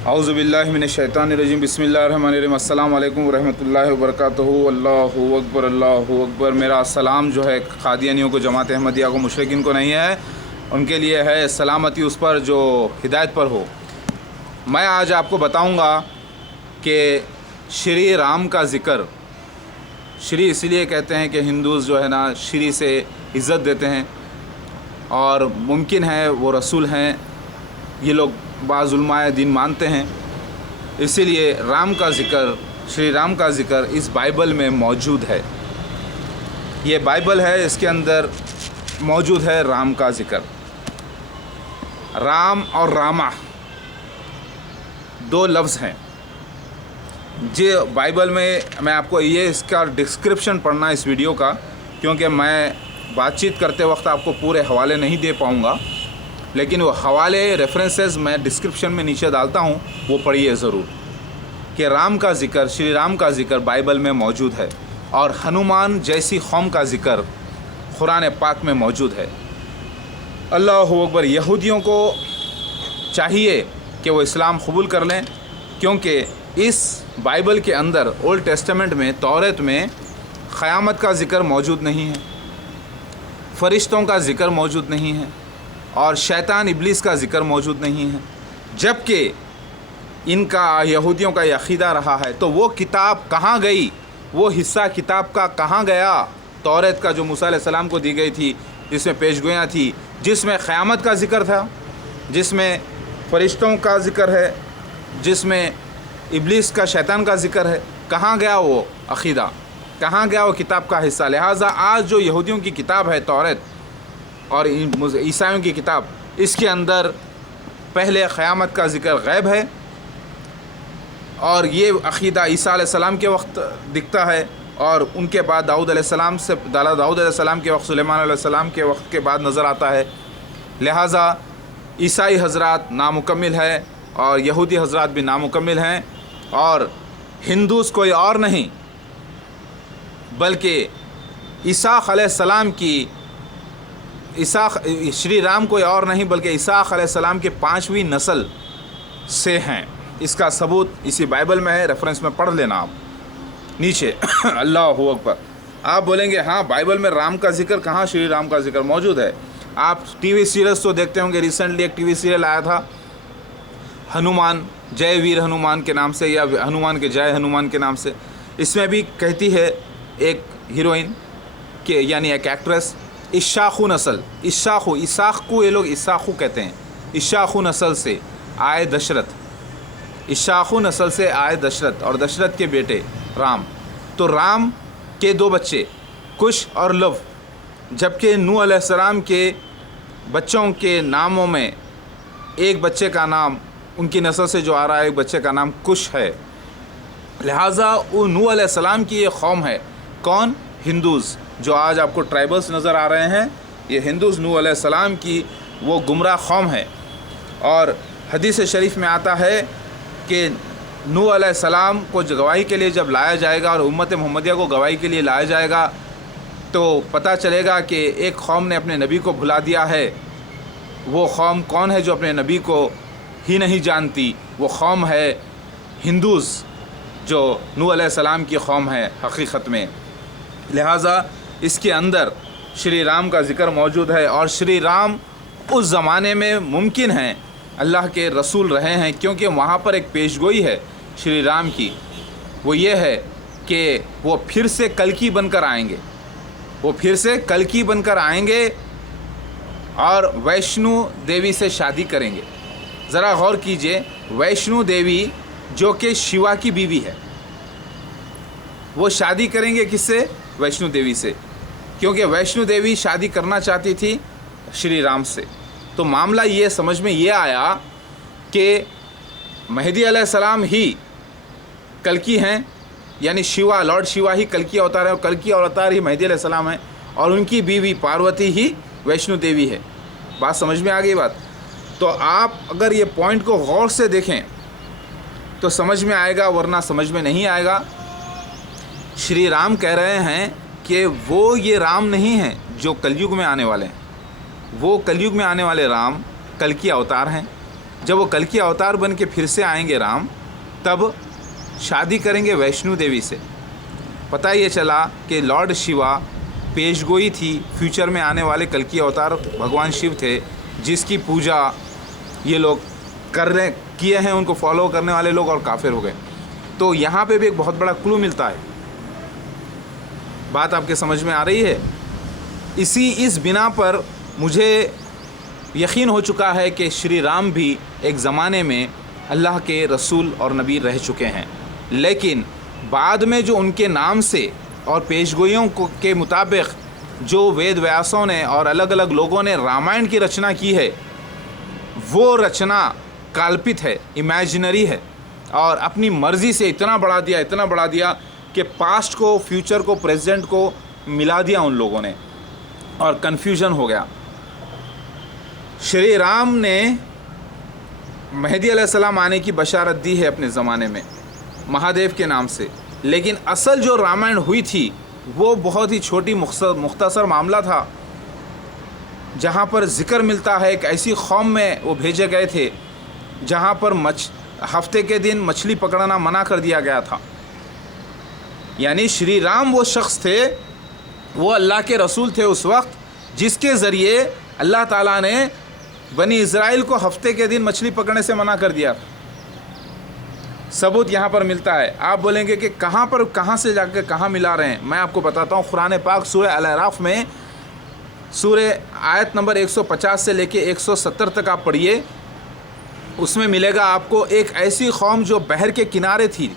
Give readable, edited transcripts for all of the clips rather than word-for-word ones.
औज़ुबिल्लाहिमिनश्शैतानिर्रजीम बिस्मिल्लाहिर्रहमानिर्रहीम अस्सलामु अलैकुम वरहमतुल्लाहि वबरकातुहू। अल्लाहु अकबर अल्लाहु अकबर। मेरा सलाम जो है क़ादियानियों को, जमात अहमदिया को, मुशरिकीन को नहीं है, उनके लिए है। सलामती उस पर जो हिदायत पर हो। मैं आज आपको बताऊंगा कि श्री राम का ज़िक्र, श्री इसलिए कहते हैं कि हिंदूज़ जो है ना श्री से इज़्ज़त देते हैं और मुमकिन है वो रसूल हैं, ये लोग बाज़ उलमाए दीन मानते हैं। इसीलिए राम का ज़िक्र, श्री राम का ज़िक्र इस बाइबल में मौजूद है। ये बाइबल है, इसके अंदर मौजूद है राम का ज़िक्र। राम और रामा दो लफ्ज़ हैं। जो बाइबल में मैं आपको ये इसका डिस्क्रिप्शन पढ़ना इस वीडियो का, क्योंकि मैं बातचीत करते वक्त आपको पूरे हवाले नहीं दे पाऊँगा, लेकिन वो हवाले रेफरेंसेस मैं डिस्क्रिप्शन में नीचे डालता हूँ, वो पढ़िए ज़रूर कि राम का ज़िक्र, श्री राम का ज़िक्र बाइबल में मौजूद है और हनुमान जैसी कौम का ज़िक्र कुरान पाक में मौजूद है। अल्लाहु अकबर। यहूदियों को चाहिए कि वो इस्लाम कबूल कर लें, क्योंकि इस बाइबल के अंदर ओल्ड टेस्टामेंट में, तौरात में क़यामत का ज़िक्र मौजूद नहीं है, फ़रिश्तों का ज़िक्र मौजूद नहीं है और शैतान इब्लीस का ज़िक्र मौजूद नहीं है। जबकि इनका, यहूदियों का अक़ीदा रहा है, तो वो किताब कहाँ गई, वो हिस्सा किताब का कहाँ गया तौरात का, जो मूसा अलैहिस्सलाम को दी गई थी, जिसमें पेशगोयाँ थी, जिसमें क़यामत का ज़िक्र था, जिसमें फ़रिश्तों का ज़िक्र है, जिसमें इब्लीस का, शैतान का ज़िक्र है। कहाँ गया वो अक़ीदा, कहाँ गया वो किताब का हिस्सा। लिहाजा आज जो यहूदियों की किताब है तौरात और ईसाइयों की किताब, इसके अंदर पहले क़यामत का ज़िक्र गैब है और ये अक़ीदा ईसा अलैहिस्सलाम के वक्त दिखता है और उनके बाद दाऊद अलैहिस्सलाम के वक्त, सुलेमान अलैहिस्सलाम के वक्त के बाद नज़र आता है। लिहाजा ईसाई हज़रात नामुकम्मिल है और यहूदी हज़रात भी नामुकम्मिल हैं और हिंदूज़ कोई और नहीं बल्कि ईसाक़ अलैहिस्सलाम की, श्री राम कोई और नहीं बल्कि ईसाक़ अलैहिस्सलाम के 5वीं नस्ल से हैं। इसका सबूत इसी बाइबल में है, रेफरेंस में पढ़ लेना आप नीचे। अल्लाहु अकबर। आप बोलेंगे हाँ बाइबल में राम का ज़िक्र कहाँ, श्री राम का ज़िक्र मौजूद है। आप टीवी सीरियल्स तो देखते होंगे, रिसेंटली एक टीवी सीरियल आया था हनुमान, जय वीर हनुमान के नाम से, या हनुमान के जय हनुमान के नाम से। इसमें भी कहती है एक हीरोइन के, यानी एक एक्ट्रेस, इशाखू नस्ल, इसाख को ये लोग इसाखू कहते हैं, इशाखू नस्ल से आए दशरथ, इशाखू नस्ल से आए दशरथ और दशरथ के बेटे राम। तो राम के 2 बच्चे कुश और लव, जबकि नूह अलैहिस्सलाम के बच्चों के नामों में एक बच्चे का नाम उनकी नस्ल से जो आ रहा है, एक बच्चे का नाम कुश है। लिहाजा वो नूह अलैहिस्सलाम की ये कौम है। कौन? हिंदूज़। जो आज आपको ट्राइबल्स नज़र आ रहे हैं, ये हिंदूज़ नूह अलैहिस्सलाम की वो गुमराह कौम है। और हदीस शरीफ में आता है कि नूह अलैहिस्सलाम को गवाही के लिए जब लाया जाएगा और उम्मत मोहम्मदिया को गवाही के लिए लाया जाएगा, तो पता चलेगा कि एक कौम ने अपने नबी को भुला दिया है। वो कौम कौन है जो अपने नबी को ही नहीं जानती? वो कौम है हिंदूज़, जो नूह अलैहिस्सलाम की कौम है हकीकत में। लिहाजा इसके अंदर श्री राम का ज़िक्र मौजूद है और श्री राम उस ज़माने में मुमकिन है अल्लाह के रसूल रहे हैं, क्योंकि वहाँ पर एक पेशगोई है श्री राम की। वो ये है कि वो फिर से कल्कि बनकर आएंगे, वो फिर से कल्कि बनकर आएंगे और वैष्णो देवी से शादी करेंगे। ज़रा गौर कीजिए, वैष्णो देवी जो कि शिवा की बीवी है, वो शादी करेंगे किससे? वैष्णो देवी से, क्योंकि वैष्णो देवी शादी करना चाहती थी श्री राम से। तो मामला ये समझ में ये आया कि मेहदी अलैहिस्सलाम ही कल्कि हैं, यानी शिवा, लॉर्ड शिवा ही कल्कि अवतार है और कल्कि अवतार ही मेहदी अलैहिस्सलाम है और उनकी बीवी पार्वती ही वैष्णो देवी है। बात समझ में आ गई बात? तो आप अगर ये पॉइंट को गौर से देखें तो समझ में आएगा, वरना समझ में नहीं आएगा। श्री राम कह रहे हैं कि वो ये राम नहीं हैं जो कलयुग में आने वाले हैं, वो कलयुग में आने वाले राम कल की अवतार हैं। जब वो कल्कि अवतार बन के फिर से आएंगे राम, तब शादी करेंगे वैष्णो देवी से। पता ये चला कि लॉर्ड शिवा पेशगोई थी, फ्यूचर में आने वाले कल्कि अवतार भगवान शिव थे, जिसकी पूजा ये लोग किए हैं, उनको फॉलो करने वाले लोग, और काफिर हो गए। तो यहाँ पे भी एक बहुत बड़ा क्लू मिलता है। बात आपके समझ में आ रही है? इस बिना पर मुझे यकीन हो चुका है कि श्री राम भी एक ज़माने में अल्लाह के रसूल और नबी रह चुके हैं, लेकिन बाद में जो उनके नाम से और पेशगोइयों के मुताबिक जो वेद व्यासों ने और अलग अलग लोगों ने रामायण की रचना की है, वो रचना काल्पित है, इमेजिनरी है, और अपनी मर्ज़ी से इतना बढ़ा दिया कि पास्ट को, फ्यूचर को, प्रेजेंट को मिला दिया उन लोगों ने, और कन्फ्यूजन हो गया। श्री राम ने मेहदी अलैहिस्सलाम आने की बशारत दी है अपने ज़माने में महादेव के नाम से, लेकिन असल जो रामायण हुई थी वो बहुत ही छोटी मुख्तसर मामला था, जहाँ पर ज़िक्र मिलता है एक ऐसी कौम में वो भेजे गए थे जहाँ पर हफ्ते के दिन मछली पकड़ना मना कर दिया गया था। यानी श्री राम वो शख्स थे, वो अल्लाह के रसूल थे उस वक्त, जिसके ज़रिए अल्लाह ताला ने बनी इज़राइल को हफ्ते के दिन मछली पकड़ने से मना कर दिया। सबूत यहाँ पर मिलता है। आप बोलेंगे कि कहाँ से जाकर कहाँ मिला रहे हैं, मैं आपको बताता हूँ। कुरान पाक सूरह अल-अराफ में सूरह आयत नंबर 150 से लेके 170 तक आप पढ़िए, उसमें मिलेगा आपको एक ऐसी कौम जो बहर के किनारे थी,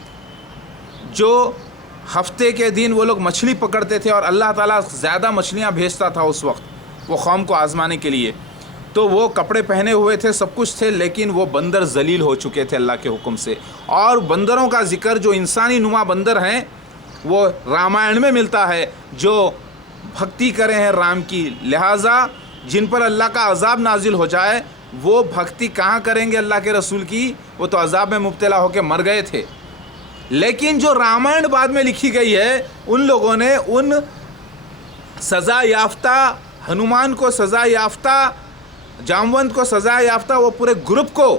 जो हफ्ते के दिन वो लोग मछली पकड़ते थे, और अल्लाह ताला ज़्यादा मछलियाँ भेजता था उस वक्त वो कौम को आज़माने के लिए। तो वो कपड़े पहने हुए थे, सब कुछ थे, लेकिन वो बंदर जलील हो चुके थे अल्लाह के हुक्म से। और बंदरों का जिक्र, जो इंसानी नुमा बंदर हैं, वो रामायण में मिलता है, जो भक्ति करे हैं राम की, लिहाजा जिन पर अल्लाह का अजाब नाजिल हो जाए वो भक्ति कहाँ करेंगे अल्लाह के रसूल की, वो तो अजाब में मुब्तला होकर मर गए थे। लेकिन जो रामायण बाद में लिखी गई है, उन लोगों ने उन सज़ा याफ्ता हनुमान को, सज़ा याफ्ता जामवंत को, सज़ा याफ्ता वो पूरे ग्रुप को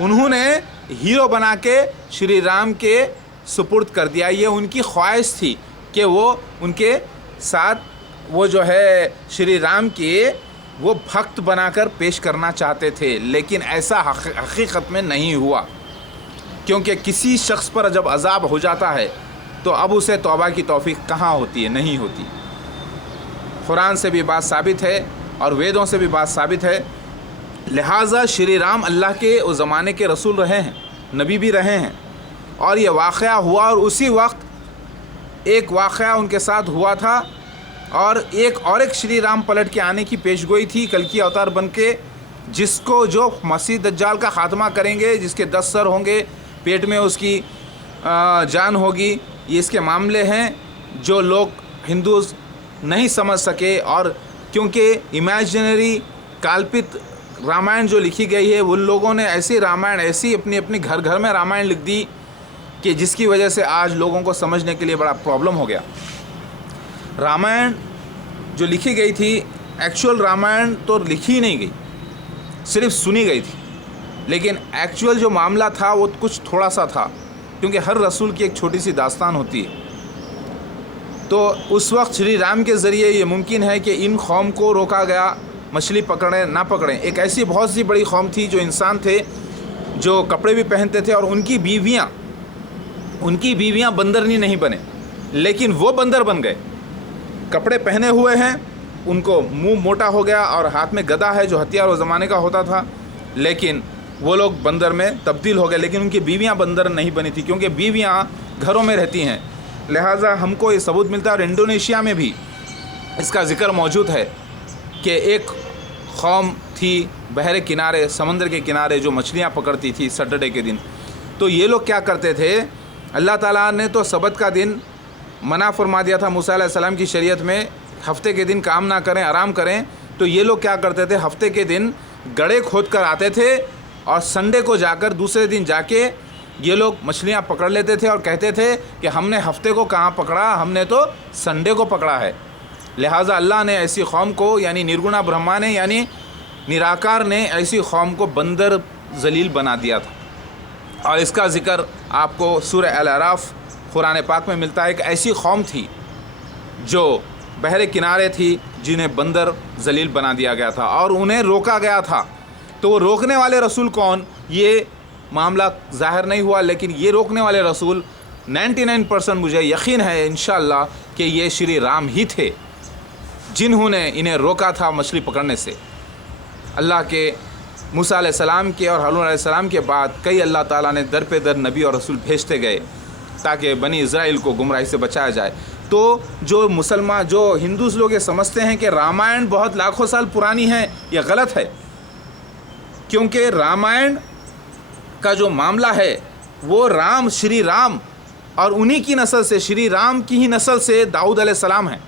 उन्होंने हीरो बना के श्री राम के सुपुर्द कर दिया। ये उनकी ख्वाहिश थी कि वो उनके साथ वो जो है श्री राम के वो भक्त बनाकर पेश करना चाहते थे, लेकिन ऐसा हकीकत में नहीं हुआ, क्योंकि किसी शख्स पर जब अजाब हो जाता है तो अब उसे तौबा की तौफीक कहाँ होती है, नहीं होती। कुरान से भी बात साबित है और वेदों से भी बात साबित है। लिहाजा श्री राम अल्लाह के उस ज़माने के रसूल रहे हैं, नबी भी रहे हैं, और ये वाक़या हुआ, और उसी वक्त एक वाक़या उनके साथ हुआ था, और एक श्री राम पलट के आने की पेशगोई थी कल्कि अवतार बन के, जिसको जो मसीह दज्जाल का ख़ात्मा करेंगे, जिसके 10 सर होंगे, पेट में उसकी जान होगी। ये इसके मामले हैं जो लोग हिंदू नहीं समझ सके, और क्योंकि इमेजिनरी काल्पित रामायण जो लिखी गई है, उन लोगों ने ऐसी रामायण, ऐसी अपनी अपनी घर घर में रामायण लिख दी कि जिसकी वजह से आज लोगों को समझने के लिए बड़ा प्रॉब्लम हो गया। रामायण जो लिखी गई थी, एक्चुअल रामायण तो लिखी ही नहीं गई, सिर्फ सुनी गई थी, लेकिन एक्चुअल जो मामला था वो कुछ थोड़ा सा था, क्योंकि हर रसूल की एक छोटी सी दास्तान होती है। तो उस वक्त श्री राम के ज़रिए ये मुमकिन है कि इन कौम को रोका गया, मछली पकड़ें ना पकड़ें। एक ऐसी बहुत सी बड़ी कौम थी जो इंसान थे, जो कपड़े भी पहनते थे, और उनकी बीवियाँ बंदरनी नहीं बने, लेकिन वो बंदर बन गए। कपड़े पहने हुए हैं, उनको मुंह मोटा हो गया और हाथ में गदा है जो हथियार उस ज़माने का होता था, लेकिन वो लोग बंदर में तब्दील हो गए, लेकिन उनकी बीवियाँ बंदर नहीं बनी थी, क्योंकि बीवियाँ घरों में रहती हैं। लिहाजा हमको ये सबूत मिलता है, और इंडोनेशिया में भी इसका ज़िक्र मौजूद है कि एक कौम थी बहरे किनारे, समंदर के किनारे, जो मछलियाँ पकड़ती थी सैटरडे के दिन। तो ये लोग क्या करते थे, अल्लाह ताला ने तो सबत का दिन मना फरमा दिया था मूसा अलैहिस्सलाम की शरीयत में, हफ्ते के दिन काम ना करें, आराम करें। तो ये लोग क्या करते थे, हफ्ते के दिन गड्ढे खोद कर आते थे, और संडे को जाकर दूसरे दिन जाके ये लोग मछलियाँ पकड़ लेते थे, और कहते थे कि हमने हफ्ते को कहाँ पकड़ा, हमने तो संडे को पकड़ा है। लिहाजा अल्लाह ने ऐसी कौम को, यानी निर्गुणा ब्रह्मा ने, यानी निराकार ने ऐसी कौम को बंदर जलील बना दिया था। और इसका ज़िक्र आपको सूरह अल-अराफ कुरान पाक में मिलता है। एक ऐसी कौम थी जो बहरे किनारे थी, जिन्हें बंदर जलील बना दिया गया था और उन्हें रोका गया था। तो वो रोकने वाले रसूल कौन, ये मामला ज़ाहिर नहीं हुआ, लेकिन ये रोकने वाले रसूल 99% मुझे यकीन है इंशाअल्लाह कि ये श्री राम ही थे, जिन्होंने इन्हें रोका था मछली पकड़ने से। अल्लाह के मूसा अलैहिस्सलाम के और हारून अलैहिस्सलाम के बाद कई अल्लाह ताला ने दर पे दर नबी और रसूल भेजते गए ताकि बनी इज़राइल को गुमराही से बचाया जाए। तो जो मुसलमान, जो हिंदूज़ लोग ये समझते हैं कि रामायण बहुत लाखों साल पुरानी है, ये गलत है। क्योंकि रामायण का जो मामला है वो राम, श्री राम और उन्हीं की नस्ल से, श्री राम की ही नस्ल से दाऊद अलैहिस्सलाम है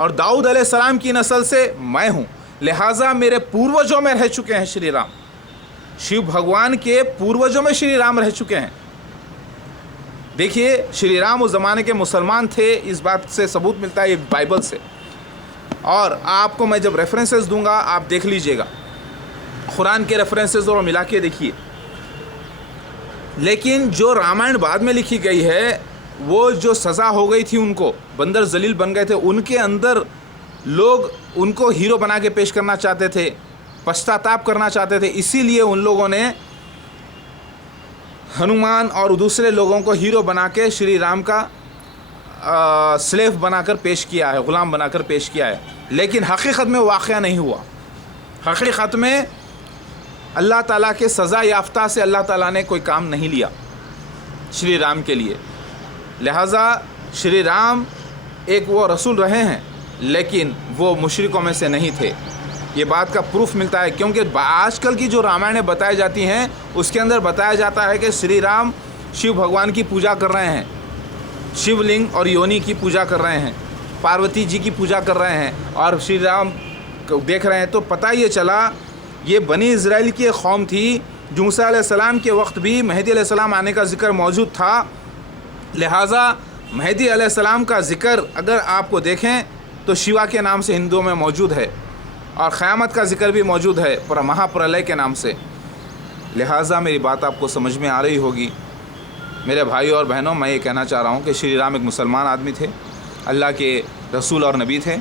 और दाऊद अलैहिस्सलाम की नस्ल से मैं हूँ। लिहाजा मेरे पूर्वजों में रह चुके हैं श्री राम, शिव भगवान के पूर्वजों में श्री राम रह चुके हैं। देखिए, श्री राम उस ज़माने के मुसलमान थे, इस बात से सबूत मिलता है बाइबल से। और आपको मैं जब रेफरेंसेस दूंगा आप देख लीजिएगा, कुरान के रेफरेंसेस और मिला के देखिए। लेकिन जो रामायण बाद में लिखी गई है, वो जो सज़ा हो गई थी उनको, बंदर जलील बन गए थे, उनके अंदर लोग उनको हीरो बना के पेश करना चाहते थे, पश्चाताप करना चाहते थे। इसीलिए उन लोगों ने हनुमान और दूसरे लोगों को हीरो बना के श्री राम का स्लेव बनाकर पेश किया है, ग़ुलाम बनाकर पेश किया है। लेकिन हकीकत में वाक़या नहीं हुआ। हकीकत में अल्लाह ताला के सज़ा याफ्ता से अल्लाह ताला ने कोई काम नहीं लिया श्री राम के लिए। लिहाजा श्री राम एक वो रसूल रहे हैं, लेकिन वो मुशरिकों में से नहीं थे। ये बात का प्रूफ मिलता है क्योंकि आजकल की जो रामायणें बताई जाती हैं उसके अंदर बताया जाता है कि श्री राम शिव भगवान की पूजा कर रहे हैं, शिवलिंग और योनि की पूजा कर रहे हैं, पार्वती जी की पूजा कर रहे हैं और श्री राम देख रहे हैं। तो पता ये चला ये बनी इज़राइल की एक कौम थी, जो मूसा अलैहिस्सलाम के वक्त भी मेहदी अलैहिस्सलाम आने का ज़िक्र मौजूद था। लिहाजा मेहदी अलैहिस्सलाम का ज़िक्र अगर आपको देखें तो शिवा के नाम से हिंदुओं में मौजूद है और क़यामत का ज़िक्र भी मौजूद है पर महाप्रलय के नाम से। लिहाजा मेरी बात आपको समझ में आ रही होगी। मेरे भाई और बहनों, मैं ये कहना चाह रहा हूँ कि श्री राम एक मुसलमान आदमी थे, अल्लाह के रसूल और नबी थे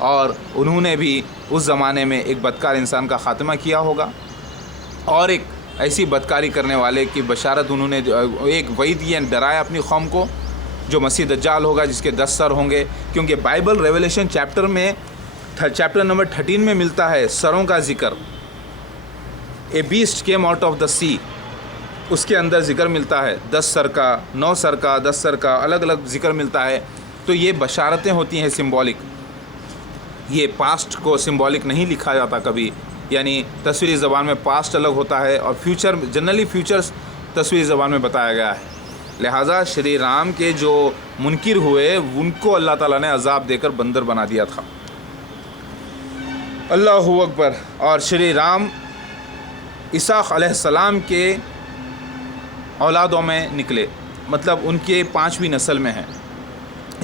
और उन्होंने भी उस ज़माने में एक बदकार इंसान का ख़ात्मा किया होगा और एक ऐसी बदकारी करने वाले की बशारत उन्होंने एक वईद ये डराया अपनी कौम को, जो मसीह दज्जाल होगा जिसके 10 सर होंगे। क्योंकि बाइबल रेवलेशन चैप्टर नंबर 13 में मिलता है सरों का ज़िक्र, a beast came out of the sea, उसके अंदर ज़िक्र मिलता है 10 सर का, 9 सर का, 10 सर का, अलग अलग ज़िक्र मिलता है। तो ये बशारतें होती हैं सिंबॉलिक, ये पास्ट को सिंबॉलिक नहीं लिखा जाता कभी, यानी तस्वीरी ज़बान में पास्ट अलग होता है और फ्यूचर, जनरली फ्यूचर्स तस्वीरी ज़बान में बताया गया है। लिहाजा श्री राम के जो मुनकिर हुए उनको अल्लाह ताला ने अज़ाब देकर बंदर बना दिया था। अल्लाहु अकबर। और श्री राम इसाक अलैहिस्सलाम के औलादों में निकले, मतलब उनके 5वीं नस्ल में हैं।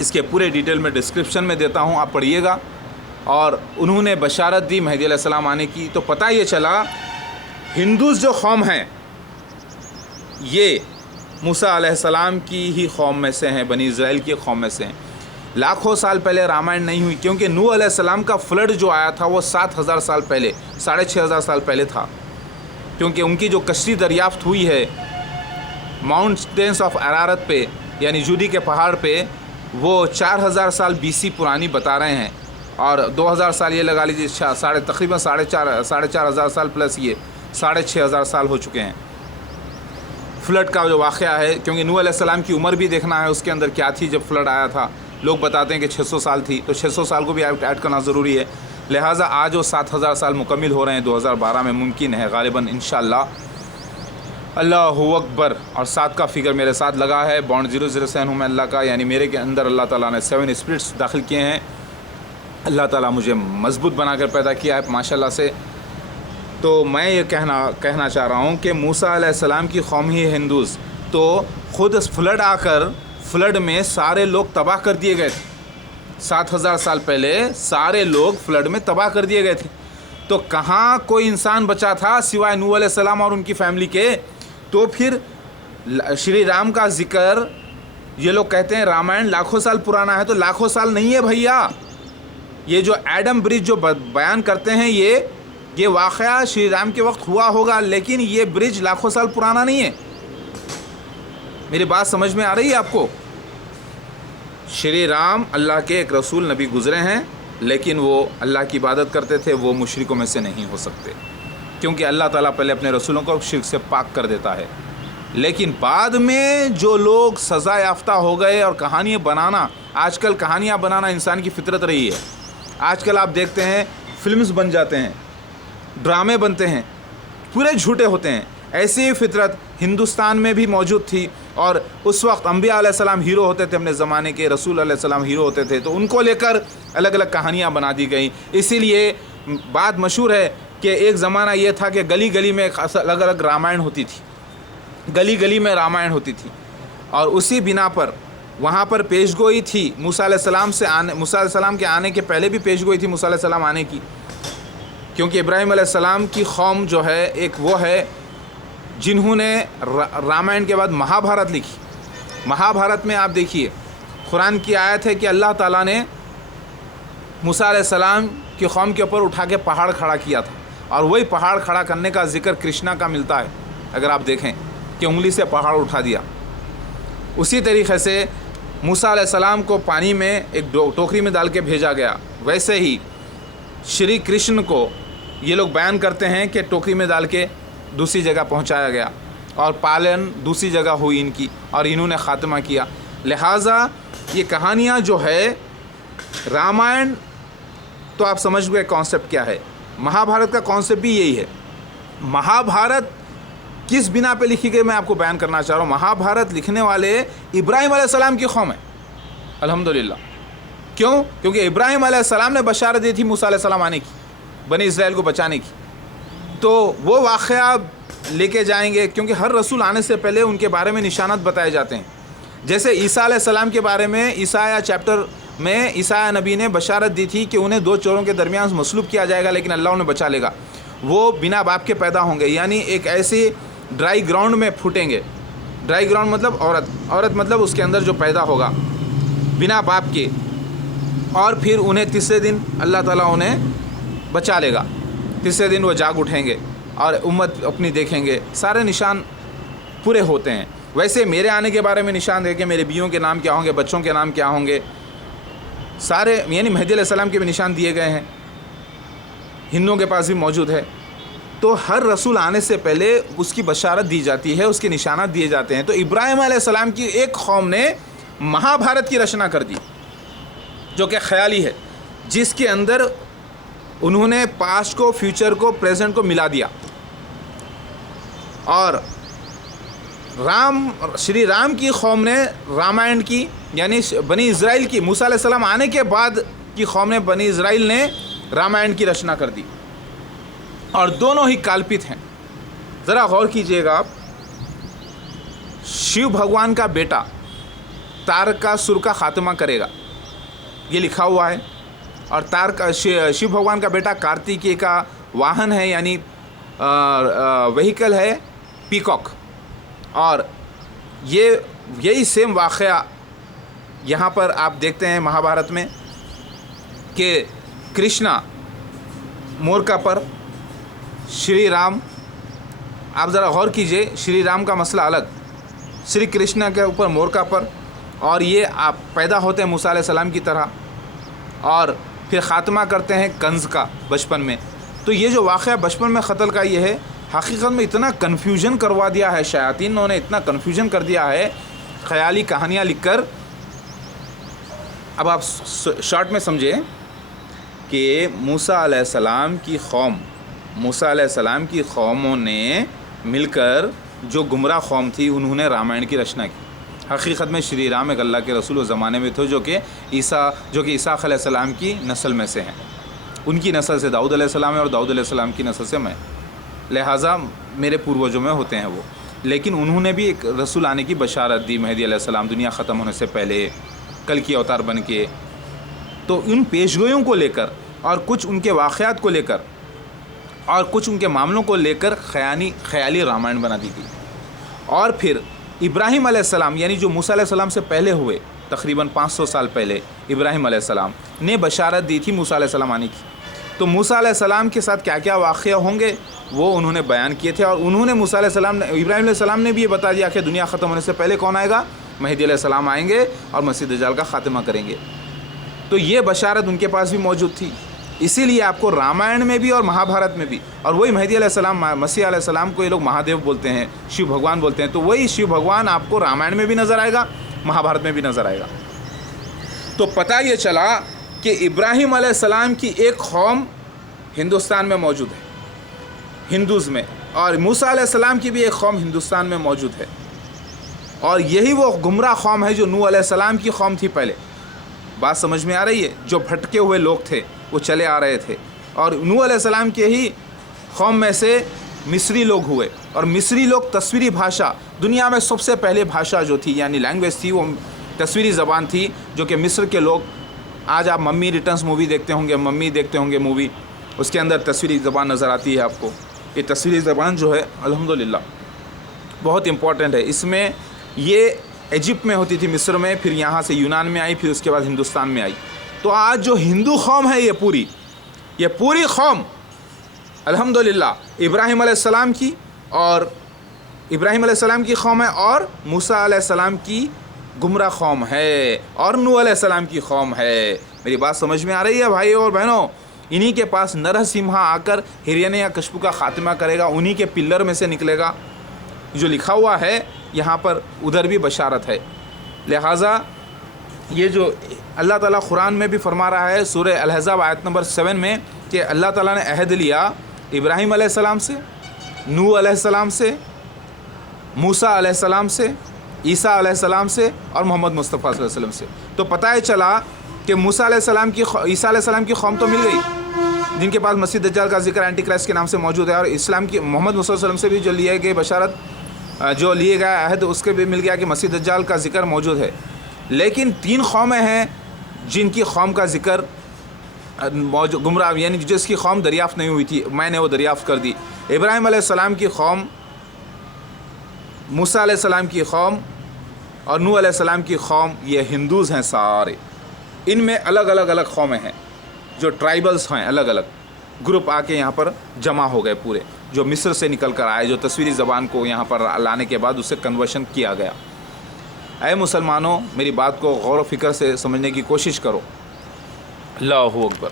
इसके पूरे डिटेल में डिस्क्रिप्शन में देता हूँ, आप पढ़िएगा। और उन्होंने बशारत दी मेहदी अलैहिस्सलाम आने की। तो पता ये चला हिंदूज़ जो कौम हैं ये मूसा अलैहिस्सलाम की ही कौम में से हैं, बनी इज़राइल की कौम में से हैं। लाखों साल पहले रामायण नहीं हुई, क्योंकि नूह अलैहिस्सलाम का फ्लड जो आया था वो 7000 साल पहले, 6500 साल पहले था। क्योंकि उनकी जो कश्ती दरियाफ्त हुई है माउंटेन्स ऑफ अरारत पे, यानी जूदी के पहाड़ पे, वो 4000 साल BC पुरानी बता रहे हैं और 2000 साल ये लगा लीजिए, तकरीबन 4,500 साल प्लस ये 6,500 साल हो चुके हैं। फ्लड का जो वाक़या है, क्योंकि नूह अलैहिस्सलाम की उम्र भी देखना है उसके अंदर क्या थी जब फ्लड आया था। लोग बताते हैं कि 600 साल थी, तो 600 साल को भी ऐड करना ज़रूरी है। लिहाजा आज वो 7000 साल मुकम्मिल हो रहे हैं 2012 में, मुमकिन है गालिबन इंशाअल्लाह। अल्लाहु अकबर। और 7 का फिगर मेरे साथ लगा है, बॉन्ड 007 हूँ मैं अल्लाह का, यानी मेरे के अंदर अल्लाह ताला ने 7 स्पिरिट्स दाखिल किए हैं। अल्लाह ताला मुझे मजबूत बनाकर पैदा किया है माशाल्लाह से। तो मैं ये कहना चाह रहा हूँ कि मूसा अलैहिस्सलाम की कौम ही हिंदूज़, तो ख़ुद फ्लड आकर फ्लड में सारे लोग तबाह कर दिए गए थे। 7000 साल पहले सारे लोग फ्लड में तबाह कर दिए गए थे। तो कहाँ कोई इंसान बचा था सिवाय नूह अलैहिस्सलाम और उनकी फैमिली के। तो फिर श्री राम का जिक्र, ये लोग कहते हैं रामायण लाखों साल पुराना है, तो लाखों साल नहीं है भैया। ये जो एडम ब्रिज जो बयान करते हैं ये वाक़या श्री राम के वक्त हुआ होगा, लेकिन ये ब्रिज लाखों साल पुराना नहीं है। मेरी बात समझ में आ रही है आपको? श्री राम अल्लाह के एक रसूल नबी गुज़रे हैं, लेकिन वो अल्लाह की इबादत करते थे, वो मुशरिकों में से नहीं हो सकते, क्योंकि अल्लाह ताला पहले अपने रसूलों को शिर्क से पाक कर देता है। लेकिन बाद में जो लोग सज़ा याफ्ता हो गए और कहानियाँ बनाना, आजकल कहानियाँ बनाना इंसान की फितरत रही है। आजकल आप देखते हैं फिल्म्स बन जाते हैं, ड्रामे बनते हैं, पूरे झूठे होते हैं। ऐसी ही फितरत हिंदुस्तान में भी मौजूद थी, और उस वक्त अम्बिया अलैहिस्सलाम हीरो होते थे, अपने ज़माने के रसूल अलैहिस्सलाम हीरो होते थे, तो उनको लेकर अलग अलग कहानियाँ बना दी गई। इसीलिए बात मशहूर है कि एक ज़माना ये था कि गली गली में अलग अलग रामायण होती थी, गली गली में रामायण होती थी, और उसी बिना पर वहाँ पर पेशगोई थी मूसा अलैहिस्सलाम के आने के पहले भी पेशगोई थी मूसा अलैहिस्सलाम आने की, क्योंकि इब्राहीम अलैहिस्सलाम की कौम जो है एक वो है जिन्होंने रामायण के बाद महाभारत लिखी। महाभारत में आप देखिए कुरान की आयत है कि अल्लाह ताला ने मूसा अलैहिस्सलाम की कौम के ऊपर उठा के पहाड़ खड़ा किया था, और वही पहाड़ खड़ा करने का जिक्र कृष्णा का मिलता है। अगर आप देखें कि उंगली से पहाड़ उठा दिया, उसी तरीक़े से मूसा अलैहिस्सलाम को पानी में एक टोकरी में डाल के भेजा गया, वैसे ही श्री कृष्ण को ये लोग बयान करते हैं कि टोकरी में डाल के दूसरी जगह पहुंचाया गया, और पालन दूसरी जगह हुई इनकी, और इन्होंने ख़ात्मा किया। लिहाजा ये कहानियाँ जो है रामायण, तो आप समझ गए कॉन्सेप्ट क्या है। महाभारत का कॉन्सेप्ट भी यही है। महाभारत किस बिना पे लिखी गई मैं आपको बयान करना चाह रहा हूँ। महाभारत लिखने वाले इब्राहीम अलैहिस्सलाम की कौम है, अल्हम्दुलिल्लाह। क्यों? क्योंकि इब्राहीम अलैहिस्सलाम ने बशारत दी थी मूसा अलैहिस्सलाम आने की, बनी इस्राएल को बचाने की। तो वो वाक़या लेके जाएंगे, क्योंकि हर रसूल आने से पहले उनके बारे में निशानात बताए जाते हैं। जैसे ईसा अलैहिस्सलाम के बारे में ईसाया चैप्टर में ईसाया नबी ने बशारत दी थी कि उन्हें दो चोरों के दरमियान मसलूब किया जाएगा, लेकिन अल्लाह उन्हें बचा लेगा। वो बिना बाप के पैदा होंगे, यानी एक ऐसी ड्राई ग्राउंड में फूटेंगे। ड्राई ग्राउंड मतलब औरत मतलब उसके अंदर जो पैदा होगा बिना बाप के, और फिर उन्हें तीसरे दिन अल्लाह ताला उन्हें बचा लेगा। तीसरे दिन वो जाग उठेंगे और उम्मत अपनी देखेंगे, सारे निशान पूरे होते हैं। वैसे मेरे आने के बारे में निशान देखें, मेरे बीवियों के नाम क्या होंगे, बच्चों के नाम क्या होंगे, सारे, यानी मेहदी अलैहिस्सलाम के भी निशान दिए गए हैं, हिंदुओं के पास भी मौजूद है। तो हर रसूल आने से पहले उसकी बशारत दी जाती है, उसके निशानात दिए जाते हैं। तो इब्राहीम अलैहिस्सलाम की एक कौम ने महाभारत की रचना कर दी, जो कि ख्याली है, जिसके अंदर उन्होंने पास्ट को, फ्यूचर को, प्रेजेंट को मिला दिया। और श्री राम की कौम ने रामायण की, यानी बनी इज़राइल की, मूसा अलैहिस्सलाम आने के बाद की कौम ने, बनी इज़राइल ने रामायण की रचना कर दी, और दोनों ही काल्पित हैं। ज़रा गौर कीजिएगा आप, शिव भगवान का बेटा तारकासुर का खात्मा करेगा, ये लिखा हुआ है। और शिव भगवान का बेटा कार्तिकेय का वाहन है, यानी व्हीकल है पीकॉक। और यही सेम वाक़या यहाँ पर आप देखते हैं महाभारत में कि कृष्णा मोरका पर, श्री राम, आप ज़रा गौर कीजिए, श्री राम का मसला अलग, श्री कृष्णा के ऊपर मोरका पर, और ये आप पैदा होते हैं मूसा अलैहिस्सलाम की तरह, और फिर ख़ात्मा करते हैं कंज़ का बचपन में। तो ये जो वाक़या बचपन में क़त्ल का ये है, हकीकत में इतना कन्फ्यूजन करवा दिया है शयातीनों ने, इतना कन्फ्यूजन कर दिया है ख़याली कहानियाँ लिखकर। अब आप शॉर्ट में समझें कि मूसा अलैहिस्सलाम की कौमों ने मिलकर जो गुमराह कौम थी, उन्होंने रामायण की रचना की। हकीकत में श्री राम एक अल्लाह के रसूल उस ज़माने में थे, जो कि ईसा अलैहिस्सलाम की नस्ल में से हैं। उनकी नस्ल से दाऊद अलैहिस्सलाम है, और दाऊद अलैहिस्सलाम की नस्ल से मैं, लिहाजा मेरे पूर्वजों में होते हैं वो। लेकिन उन्होंने भी एक रसूल आने की बशारत दी, मेहदी अलैहिस्सलाम दुनिया ख़त्म होने से पहले कल की अवतार बन के। तो उन पेशगोइयों को लेकर और कुछ उनके वाक़यात को लेकर और कुछ उनके मामलों को लेकर ख्याली रामायण बना दी गई। और फिर इब्राहिम अलैहिस्सलाम यानी जो मूसा अलैहिस्सलाम से पहले हुए, तकरीबन 500 साल पहले इब्राहिम अलैहिस्सलाम ने बशारत दी थी मूसा अलैहिस्सलाम आने की। तो मूसा अलैहिस्सलाम के साथ क्या क्या वाक़या होंगे वो उन्होंने बयान किए थे। और उन्होंने इब्राहिम अलैहिस्सलाम ने भी ये बता दिया कि दुनिया ख़त्म होने से पहले कौन आएगा, महदी अलैहिस्सलाम आएंगे और मसीह दज्जाल का ख़ात्मा करेंगे। तो ये बशारत उनके पास भी मौजूद थी। इसीलिए आपको रामायण में भी और महाभारत में भी, और वही महदी अलैहिस्सलाम, मसीह अलैहिस्सलाम को ये लोग महादेव बोलते हैं, शिव भगवान बोलते हैं, तो वही शिव भगवान आपको रामायण में भी नज़र आएगा, महाभारत में भी नज़र आएगा। तो पता ये चला कि इब्राहिम अलैहिस्सलाम की एक कौम हिंदुस्तान में मौजूद है, हिंदूज़ में, और मूसा अलैहिस्सलाम की भी एक कौम हिंदुस्तान में मौजूद है। और यही वो गुमराह कौम है जो नूह अलैहिस्सलाम की कौम थी पहले। बात समझ में आ रही है? जो भटके हुए लोग थे वो चले आ रहे थे, और नूह अलैहिस्सलाम के ही कौम में से मिस्री लोग हुए। और मिस्री लोग तस्वीरी भाषा, दुनिया में सबसे पहले भाषा जो थी यानी लैंग्वेज थी वो तस्वीरी ज़बान थी, जो कि मिस्र के लोग, आज आप मम्मी रिटर्न्स मूवी देखते होंगे मूवी, उसके अंदर तस्वीरी ज़बान नज़र आती है आपको। ये तस्वीरी ज़बान जो है अल्हम्दुलिल्लाह बहुत इम्पॉर्टेंट है। इसमें ये इजिप्ट में होती थी, मिस्र में, फिर यहाँ से यूनान में आई, फिर उसके बाद हिंदुस्तान में आई। तो आज जो हिंदू कौम है ये पूरी कौम अल्हम्दुलिल्लाह इब्राहिम अलैहिस्सलाम की, और इब्राहिम अलैहिस्सलाम की कौम है, और मूसा अलैहिस्सलाम की गुमराह कौम है, और नूह अलैहिस्सलाम की कौम है। मेरी बात समझ में आ रही है भाई और बहनों? इन्हीं के पास नरसिम्हा आकर हिरण्यकशिपु का खात्मा करेगा, उन्हीं के पिल्लर में से निकलेगा। जो लिखा हुआ है यहाँ पर उधर भी बशारत है। लिहाजा ये जो अल्लाह ताला कुरान में भी फरमा रहा है सूरह अल-अहज़ाब आयत नंबर 7 में कि अल्लाह ताला ने अहद लिया इब्राहिम अलैहिस्सलाम से, नूह अलैहिस्सलाम से, मूसा अलैहिस्सलाम से, ईसा अलैहिस्सलाम से और मोहम्मद मुस्तफ़ा सल्लल्लाहु अलैहि वसल्लम से। तो पता है चला कि मूसा अलैहिस्सलाम की, ईसा अलैहिस्सलाम की कौम तो मिल गई जिनके पास मसीह दज्जाल का जिक्र एंटी क्राइस्ट के नाम से मौजूद है, और इस्लाम की मोहम्मद मुस्तफ़ा सल्लल्लाहु अलैहि वसल्लम से भी जो लिए गए बशारत, जो लिए गया अहद, उसके भी मिल गया कि मसीह दज्जाल का जिक्र मौजूद है। लेकिन 3 कौमें हैं जिनकी कौम का जिक्र गुमराह यानी जिसकी कौम दरियाफ़्त नहीं हुई थी, मैंने वो दरियाफ़्त कर दी। इब्राहिम अलैहिस्सलाम की कौम, मूसा अलैहिस्सलाम की कौम और नूह अलैहिस्सलाम की कौम, ये हिंदूज़ हैं सारे। इनमें अलग अलग कौमें हैं, जो ट्राइबल्स हैं, अलग अलग ग्रुप आके यहाँ पर जमा हो गए पूरे, जो मिस्र से निकल कर आए, जो तस्वीरी ज़बान को यहाँ पर लाने के बाद उससे कन्वर्शन किया गया। ऐ मुसलमानों, मेरी बात को गौर व फिक्र से समझने की कोशिश करो। अल्लाहु अकबर।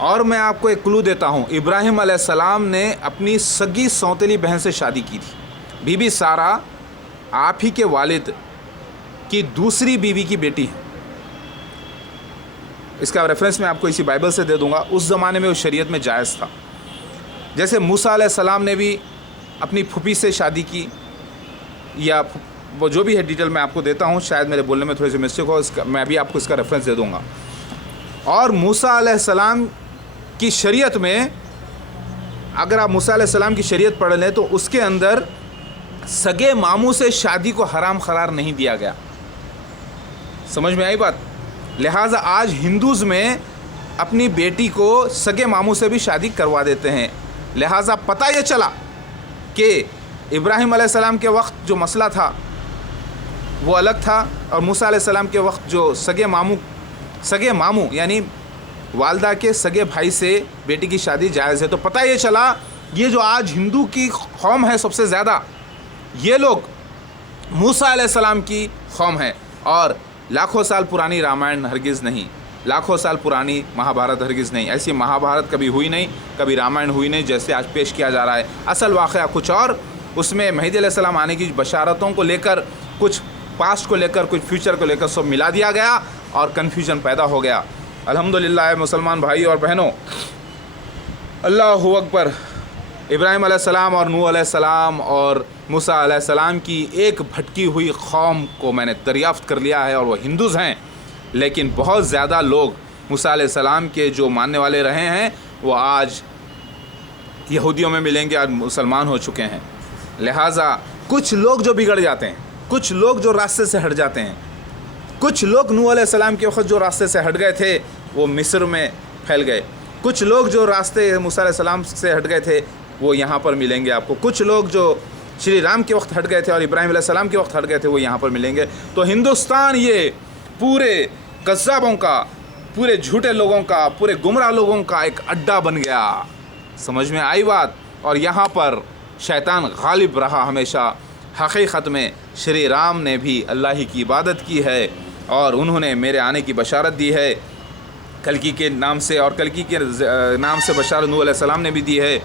और मैं आपको एक क्लू देता हूँ, इब्राहिम अलैहिस्सलाम ने अपनी सगी सौतेली बहन से शादी की थी। बीबी सारा आप ही के वालिद की दूसरी बीवी की बेटी है। इसका रेफरेंस मैं आपको इसी बाइबल से दे दूंगा। उस ज़माने में उस शरीयत में जायज़ था। जैसे मूसा अलैहिस्सलाम ने भी अपनी फूफी से शादी की, या वो जो भी है डिटेल मैं आपको देता हूँ, शायद मेरे बोलने में थोड़ी सी मिस्टेक हो, इसका मैं भी आपको इसका रेफरेंस दे दूँगा। और मूसा अलैहिस्सलाम की शरीयत में, अगर आप मूसा अलैहिस्सलाम की शरीयत पढ़ लें तो उसके अंदर सगे मामू से शादी को हराम करार नहीं दिया गया। समझ में आई बात? लिहाजा आज हिंदूज़ में अपनी बेटी को सगे मामू से भी शादी करवा देते हैं। लिहाजा पता ये चला कि इब्राहिम अलैहिस्सलाम के वक्त जो मसला था वो अलग था, और मूसा अलैहिस्सलाम के वक्त जो सगे मामू यानी वालदा के सगे भाई से बेटी की शादी जायज़ है। तो पता ये चला, ये जो आज हिंदू की कौम है सबसे ज़्यादा, ये लोग मूसा अलैहिस्सलाम की कौम है। और लाखों साल पुरानी रामायण हरगिज़ नहीं, लाखों साल पुरानी महाभारत हरगिज़ नहीं। ऐसी महाभारत कभी हुई नहीं, कभी रामायण हुई नहीं, जैसे आज पेश किया जा रहा है। असल वाक़या कुछ और, उसमें महदी अलैहिस्सलाम आने की बशारतों को लेकर, कुछ पास्ट को लेकर, कुछ फ्यूचर को लेकर सब मिला दिया गया और कन्फ्यूजन पैदा हो गया। अल्हम्दुलिल्लाह मुसलमान भाई और बहनों, अल्लाहु अकबर। इब्राहिम अलैहिस्सलाम और नूह अलैहिस्सलाम और मूसा अलैहिस्सलाम की एक भटकी हुई कौम को मैंने दरियाफ़्त कर लिया है, और वो हिंदूज़ हैं। लेकिन बहुत ज़्यादा लोग मूसा अलैहिस्सलाम के जो मानने वाले रहे हैं वो आज यहूदियों में मिलेंगे, आज मुसलमान हो चुके हैं। लिहाजा कुछ लोग जो बिगड़ जाते हैं, कुछ लोग जो रास्ते से हट जाते हैं, कुछ लोग नूह अलैहिस्सलाम के वक्त जो रास्ते से हट गए थे वो मिस्र में फैल गए, कुछ लोग जो रास्ते मूसा अलैहिस्सलाम से हट गए थे वो यहाँ पर मिलेंगे आपको। कुछ लोग जो श्री राम के वक्त हट गए थे और इब्राहिम अलैहिस्सलाम के वक्त हट गए थे वो यहाँ पर मिलेंगे। तो हिंदुस्तान ये पूरे कज़्ज़ाबों का, पूरे झूठे लोगों का, पूरे गुमराह लोगों का एक अड्डा बन गया। समझ में आई बात? और यहाँ पर शैतान गालिब रहा हमेशा। हकीकत में श्री राम ने भी अल्लाह ही की इबादत की है और उन्होंने मेरे आने की बशारत दी है कल्कि के नाम से, और कल्कि के नाम से बशारत नूह अलैहिस्सलाम ने भी दी है।